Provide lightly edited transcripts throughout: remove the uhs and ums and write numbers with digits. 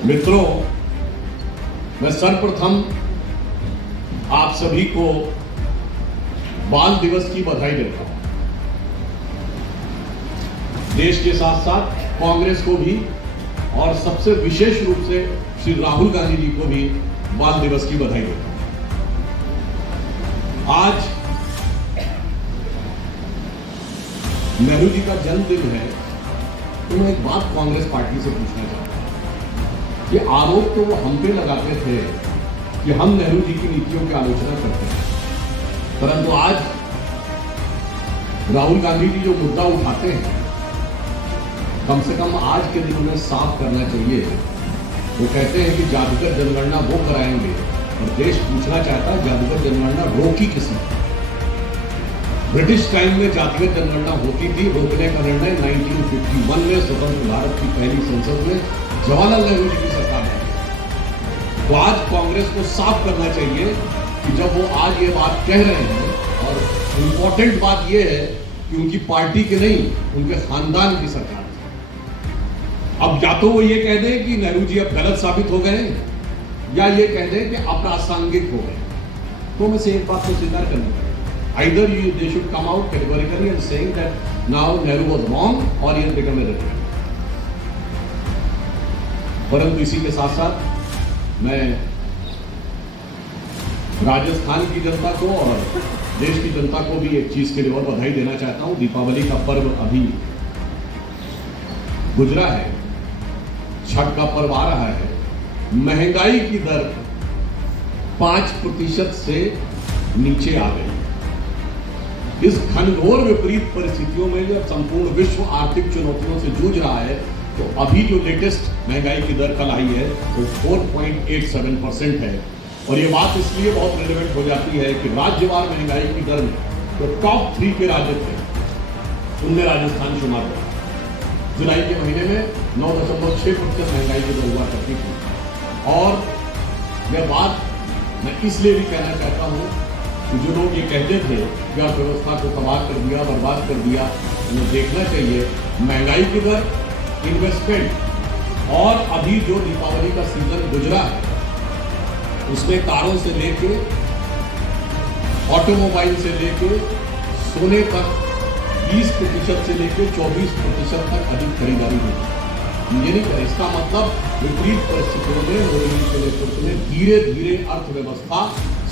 मित्रों, मैं सर्वप्रथम आप सभी को बाल दिवस की बधाई देता हूं। देश के साथ साथ कांग्रेस को भी और सबसे विशेष रूप से श्री राहुल गांधी जी को भी बाल दिवस की बधाई देता हूं। आज नेहरू जी का जन्मदिन है, तो मैं एक बात कांग्रेस पार्टी से पूछना चाहता हूं। ये आरोप तो वो हम पे लगाते थे कि हम नेहरू जी की नीतियों की आलोचना करते हैं, परंतु आज राहुल गांधी जी जो मुद्दा उठाते हैं, कम से कम आज के दिन उन्हें साफ करना चाहिए। वो कहते हैं कि जातिगत जनगणना वो कराएंगे, और देश पूछना चाहता है जातिगत जनगणना रोकी किसने? ब्रिटिश टाइम में जातिगत जनगणना होती थी, रोकने का निर्णय 1951 में स्वतंत्र भारत की पहली संसद में जवाहरलाल नेहरू जी की सरकार ने। तो आज कांग्रेस को साफ करना चाहिए कि जब वो आज ये बात कह रहे हैं, और इंपॉर्टेंट बात ये है कि उनकी पार्टी के नहीं, उनके खानदान की सरकार है। अब या तो वो ये कह दें कि नेहरू जी अब गलत साबित हो गए, या ये कह दें कि अप्रासंगिक हो गए। तो मैं से एक बात को स्वीकार करना पड़ेगा। Either they should come out categorically and saying that now Nehru was wrong, or he has become irrelevant. परंतु इसी के साथ साथ मैं राजस्थान की जनता को और देश की जनता को भी एक चीज के लिए और बधाई देना चाहता हूं। दीपावली का पर्व अभी गुजरा है, छठ का पर्व आ रहा है। महंगाई की दर 5% से नीचे आ गई। इस घनघोर विपरीत परिस्थितियों में जब संपूर्ण विश्व आर्थिक चुनौतियों से जूझ रहा है, तो अभी जो लेटेस्ट महंगाई की दर कल आई है वो 4.87% है। और ये बात इसलिए बहुत रिलेवेंट हो जाती है कि राज्यवार महंगाई की दर में जो टॉप 3 के राज्य थे, उनमें राजस्थान शुमार हुआ। जुलाई के महीने में 9.6% महंगाई की दर हुआ करती थी। और यह बात मैं इसलिए भी कहना चाहता हूँ कि जो लोग ये कहते थे कि अर्थव्यवस्था को तबाह कर दिया, बर्बाद कर दिया, उन्हें देखना चाहिए महंगाई की दर, इन्वेस्टमेंट, और अभी जो दीपावली का सीजन गुजरा है उसमें कारों से लेके ऑटोमोबाइल से लेके सोने तक 20% से लेके 24% तक अधिक खरीदारी हुई। ये नहीं करे, इसका मतलब विपरीत परिस्थितियों में मोदी के नेतृत्व में धीरे धीरे अर्थव्यवस्था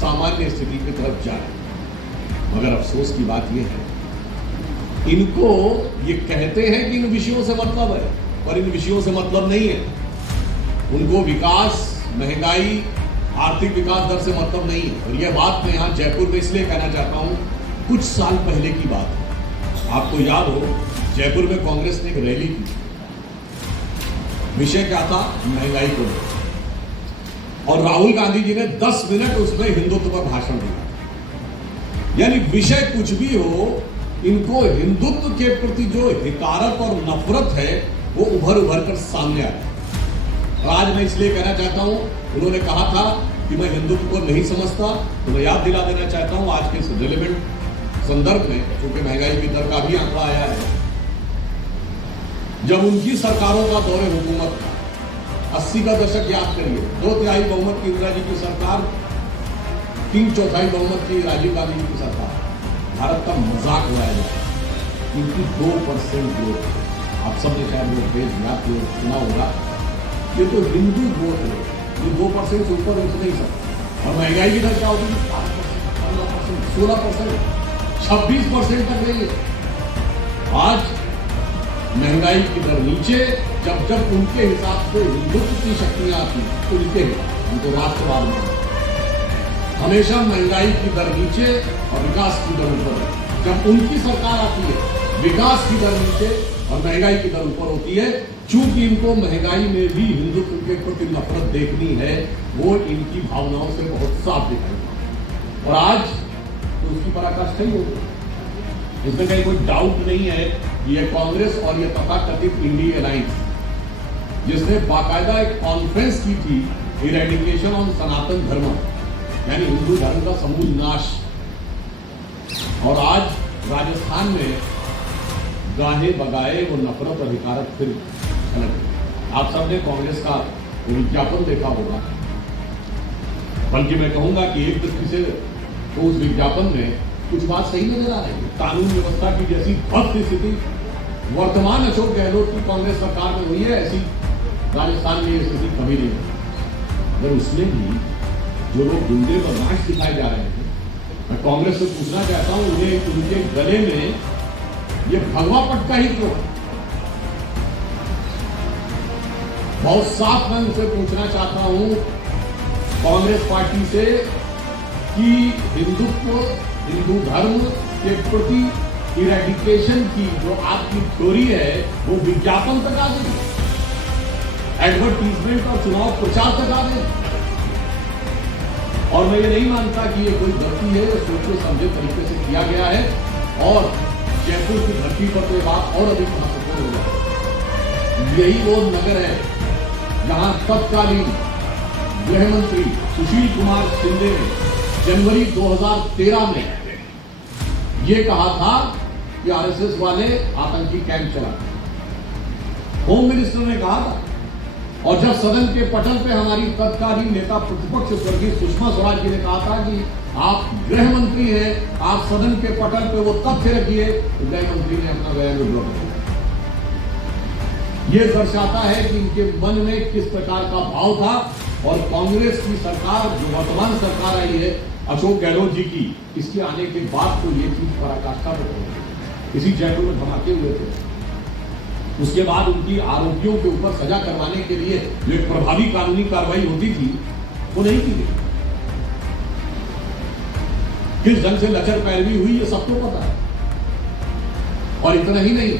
सामान्य स्थिति की तरफ जा रही है। मगर अफसोस की बात यह है, इनको ये कहते हैं कि इन विषयों से मतलब है, पर इन विषयों से मतलब नहीं है। उनको विकास, महंगाई, आर्थिक विकास दर से मतलब नहीं है। और यह बात मैं यहाँ जयपुर में इसलिए कहना चाहता हूँ, कुछ साल पहले की बात है। आपको याद हो, जयपुर में कांग्रेस ने एक रैली की। विषय क्या था? महंगाई को लेकर। और राहुल गांधी जी ने 10 मिनट उसमें हिंदुत्व पर भाषण दिया। यानी विषय कुछ भी हो, इनको हिंदुत्व के प्रति जो हिकारत और नफरत है वो उभर उभर कर सामने आ रहा है। आज मैं इसलिए कहना चाहता हूं, उन्होंने कहा था कि मैं हिंदुत्व को नहीं समझता, तो मैं याद दिला देना चाहता हूं आज के रिलेवेंट संदर्भ में, क्योंकि महंगाई की दर का भी आंकड़ा आया है। जब उनकी सरकारों का दौरे हुकूमत था, 80 का दशक याद करिए, 2/3 बहुमत की इंदिरा जी की सरकार, 3/4 बहुमत की राजीव गांधी जी की सरकार। भारत का मजाक उड़ाया जाए, इनकी 2% ग्रोथ। आप सब ने शायद वो पेज याद सुना होगा, ये तो हिंदू ग्रोथ है, ये 2% से ऊपर उठ नहीं सकता। और महंगाई की दर क्या होगी? 5%, 15%, 16%, 26% तक नहीं है। आज महंगाई की दर नीचे, जब जब उनके हिसाब से हिंदुत्व की शक्तियां आती हैं, उनके उनको राष्ट्रवाद में हमेशा महंगाई की दर नीचे और विकास की दर ऊपर। जब उनकी सरकार आती है, विकास की दर नीचे और महंगाई की दर ऊपर होती है। चूंकि इनको महंगाई में भी हिंदुत्व के प्रति नफरत देखनी है, वो इनकी भावनाओं से बहुत साफ दिखाई देती। और आज तो उसकी पराकाष्ठा ही होगी, इसमें कहीं कोई डाउट नहीं है। ये कांग्रेस और ये तथाकथित इंडी अलायंस, जिसने बाकायदा एक कॉन्फ्रेंस की थी, इरेडिकेशन ऑन सनातन धर्म, यानी हिंदू धर्म का समूल नाश, और आज राजस्थान में गाहे बगाए वो नफरत अधिकारत फिर आप सबने कांग्रेस का वो विज्ञापन देखा होगा, बल्कि मैं कहूंगा कि एक दृष्टि से तो उस विज्ञापन में कुछ बात सही नजर आ रही है। कानून व्यवस्था की जैसी ध्वस्त स्थिति वर्तमान अशोक गहलोत की कांग्रेस सरकार में हुई है, ऐसी राजस्थान में यह स्थिति कभी नहीं हुई। मगर उसमें भी जो लोग गुंडे बदमाश दिखाए जा रहे हैं, मैं कांग्रेस से पूछना चाहता हूं उन्हें उनके गले में ये भगवा पटका ही क्यों? बहुत साफ मैं उनसे पूछना चाहता हूं कांग्रेस पार्टी से कि हिंदुत्व, हिंदू धर्म के प्रति इरेडिकेशन की जो आपकी थ्योरी है वो विज्ञापन तक आ गई, एडवर्टीजमेंट और चुनाव प्रचार तक आ गई। और मैं ये नहीं मानता कि ये कोई गलती है, ये सोचे समझे तरीके से किया गया है और जयपुर की धरती पर तो बात और अधिक महत्वपूर्ण हो जाए। यही वो नगर है जहां तत्कालीन गृह मंत्री सुशील कुमार शिंदे ने जनवरी 2013 में ये कहा था कि आरएसएस वाले आतंकी कैंप चला। होम मिनिस्टर ने कहा था, और जब सदन के पटल पे हमारी तत्कालीन नेता प्रतिपक्ष स्वर्गीय सुषमा स्वराज जी ने कहा था कि आप गृह मंत्री हैं, आप सदन के पटल पे वो तथ्य रखिए, तो गृह मंत्री ने अपना बयान विड्रॉ कर दिया। ये दर्शाता है कि इनके मन में किस प्रकार का भाव था। और कांग्रेस की सरकार जो वर्तमान सरकार आई है अशोक गहलोत जी की, इसके आने के बाद तो ये चीज पराकाष्ठा में पहुंची। इसी जयपुर में धमाके हुए थे, उसके बाद उनकी आरोपियों के ऊपर सजा करवाने के लिए जो एक प्रभावी कानूनी कार्रवाई होती थी वो नहीं की गई। किस ढंग से लचर पैरवी हुई ये सबको पता है। और इतना ही नहीं,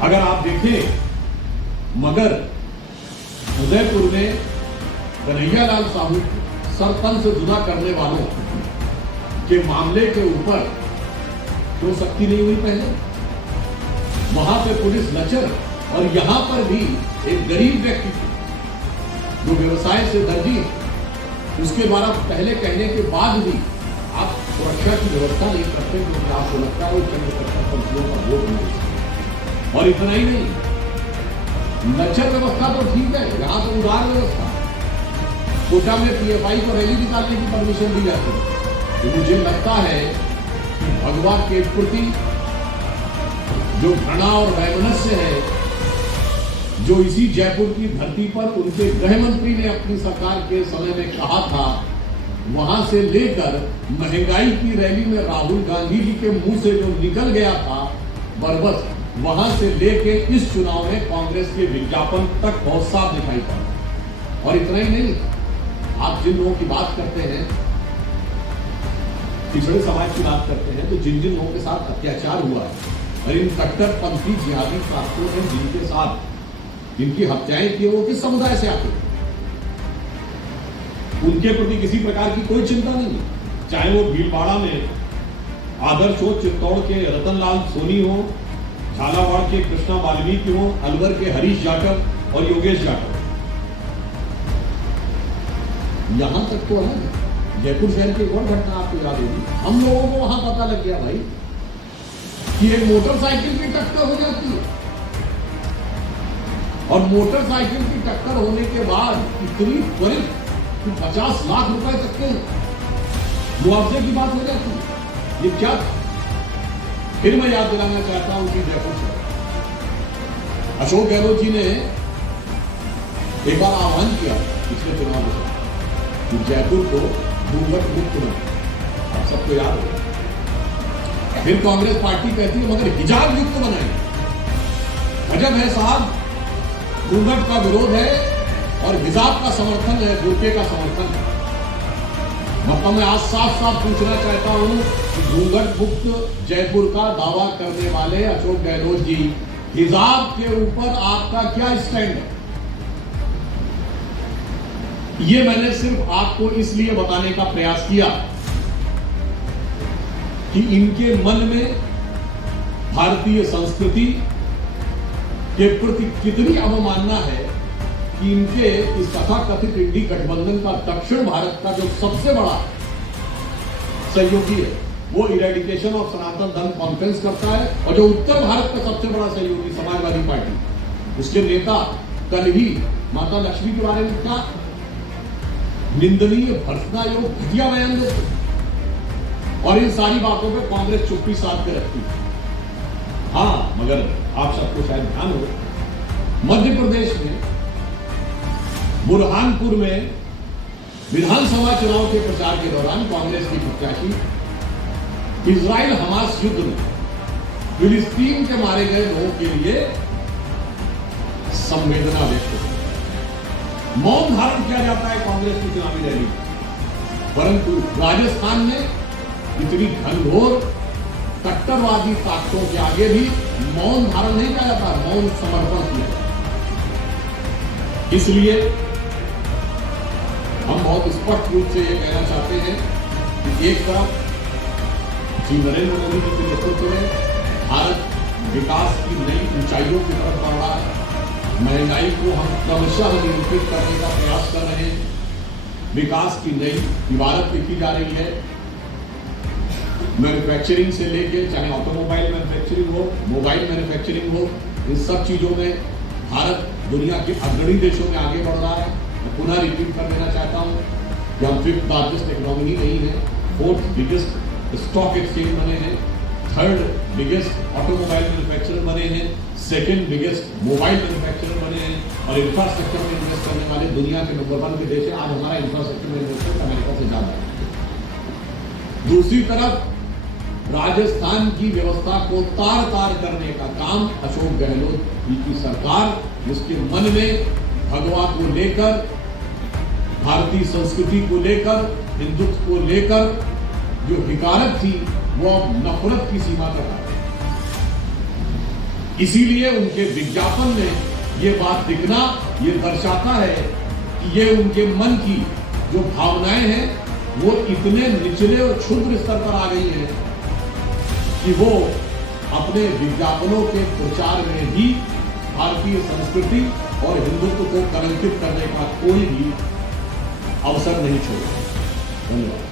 अगर आप देखें मगर उदयपुर में कन्हैयालाल साहू सरपंच से जुदा करने वालों के मामले के ऊपर तो सख्ती नहीं हुई पहले, वहां पे पुलिस लचर, और यहां पर भी एक गरीब व्यक्ति जो व्यवसाय से दर्जी, उसके द्वारा पहले कहने के बाद भी आप सुरक्षा की व्यवस्था नहीं करते क्योंकि आपको लगता है वो चंद्रशेखर पंथियों का वोट नहीं। और इतना ही नहीं, लचर व्यवस्था तो ठीक है, यहां तो उदार व्यवस्था। कोटा में पीएफआई को रैली निकालने की परमिशन दी जाती है। तो मुझे लगता है कि भगवा के प्रति जो घृणा और वैमनस्य है, जो इसी जयपुर की धरती पर उनके गृह मंत्री ने अपनी सरकार के समय में कहा था, वहां से लेकर महंगाई की रैली में राहुल गांधी जी के मुंह से जो निकल गया था बरबस, वहां से लेके इस चुनाव में कांग्रेस के विज्ञापन तक बहुत साफ दिखाई पड़ा। और इतना ही नहीं, आप जिन लोगों की बात करते हैं, पिछड़े समाज की बात करते हैं, तो जिन जिन लोगों के साथ अत्याचार हुआ है और इन कट्टरपंथी जिहादी शासकों ने जिनके साथ जिनकी हत्याएं की, वो किस समुदाय से आते, उनके प्रति किसी प्रकार की कोई चिंता नहीं है। चाहे वो भीलवाड़ा में आदर्श हो, चित्तौड़ के रतनलाल सोनी हो, झालावाड़ के कृष्णा वाल्मीकि हो, अलवर के हरीश जाटव और योगेश जाटव। यहां तक तो है, जयपुर शहर की एक और घटना आपको याद होगी, हम लोगों को वहां पता लग गया भाई कि एक मोटरसाइकिल की टक्कर हो जाती है, और मोटरसाइकिल की टक्कर होने के बाद इतनी त्वरित 50 लाख रुपए तक के मुआवजे की बात हो जाती है। ये क्या था? फिर मैं याद दिलाना चाहता हूं कि जयपुर से अशोक गहलोत जी ने एक बार आह्वान किया पिछले चुनाव में कि जयपुर को घूंघट मुक्त बनाए, आप सबको याद है। फिर कांग्रेस पार्टी कहती है मगर हिजाब युक्त बनाए। गजब है साहब, घूंघट का विरोध है और हिजाब का समर्थन है, बुर्के का समर्थन है। मतलब मैं आज साफ साफ पूछना चाहता हूं कि घूंघट मुक्त जयपुर का दावा करने वाले अशोक गहलोत जी, हिजाब के ऊपर आपका क्या स्टैंड है? ये मैंने सिर्फ आपको इसलिए बताने का प्रयास किया कि इनके मन में भारतीय संस्कृति के प्रति कितनी अवमानना है कि इनके इस तथाकथित इंडी गठबंधन का दक्षिण भारत का जो सबसे बड़ा सहयोगी है वो इरेडिकेशन ऑफ सनातन धर्म कॉन्फ्रेंस करता है, और जो उत्तर भारत का सबसे बड़ा सहयोगी समाजवादी पार्टी, उसके नेता कल ही माता लक्ष्मी के बारे में क्या निंदनीय भर्सना योग घटिया बयान देते, और इन सारी बातों पे कांग्रेस चुप्पी साध के रखती है। हाँ, मगर आप सबको शायद ध्यान हो, मध्य प्रदेश में बुरहानपुर में विधानसभा चुनाव के प्रचार के दौरान कांग्रेस की प्रत्याशी इजराइल हमास युद्ध में फिलिस्तीन के मारे गए लोगों के लिए संवेदना व्यक्त की। मौन धारण किया जाता है कांग्रेस की चुनावी रैली, परंतु राजस्थान में इतनी घनघोर कट्टरवादी ताकतों के आगे भी मौन धारण नहीं किया जाता, मौन समर्पण किया जाता। इसलिए हम बहुत स्पष्ट रूप से यह कहना चाहते हैं कि एक तरफ श्री नरेंद्र मोदी जी के नेतृत्व में भारत विकास की नई ऊंचाइयों की तरफ बढ़ रहा है। महंगाई को हम क्रमशः नियंत्रित करने का प्रयास कर रहे हैं। विकास की नई इबारत लिखी जा रही है। मैन्युफैक्चरिंग से लेकर चाहे ऑटोमोबाइल मैन्युफैक्चरिंग हो, मोबाइल मैन्युफैक्चरिंग हो, इन सब चीजों में भारत दुनिया के अग्रणी देशों में आगे बढ़ रहा है। मैं पुनः रिपीट कर देना चाहता हूं कि हम 5th लार्जेस्ट इकोनॉमी ही नहीं है, 4th बिगेस्ट स्टॉक एक्सचेंज बने हैं, 3rd बिगेस्ट ऑटोमोबाइल मैन्युफैक्चरर बने हैं, 2nd बिगेस्ट मोबाइल मैन्युफैक्चरर बने हैं, और इंफ्रास्ट्रक्चर में इन्वेस्ट करने वाले दुनिया के नंबर 1 के देश है। आज हमारा इंफ्रास्ट्रक्चर में इन्वेस्टमेंट अमेरिका से ज्यादा है। दूसरी तरफ राजस्थान की व्यवस्था को तार तार करने का काम अशोक गहलोत जी की सरकार, जिसके मन में भगवा को लेकर, भारतीय संस्कृति को लेकर, हिंदुत्व को लेकर जो हिकारत थी, वो अब नफरत की सीमा तक आ गई। इसीलिए उनके विज्ञापन में ये बात दिखना ये दर्शाता है कि ये उनके मन की जो भावनाएं हैं वो इतने निचले और क्षुद्र स्तर पर आ गई हैं कि वो अपने विज्ञापनों के प्रचार में भी भारतीय संस्कृति और हिंदुत्व को कलंकित करने का कोई भी अवसर नहीं छोड़ा। धन्यवाद।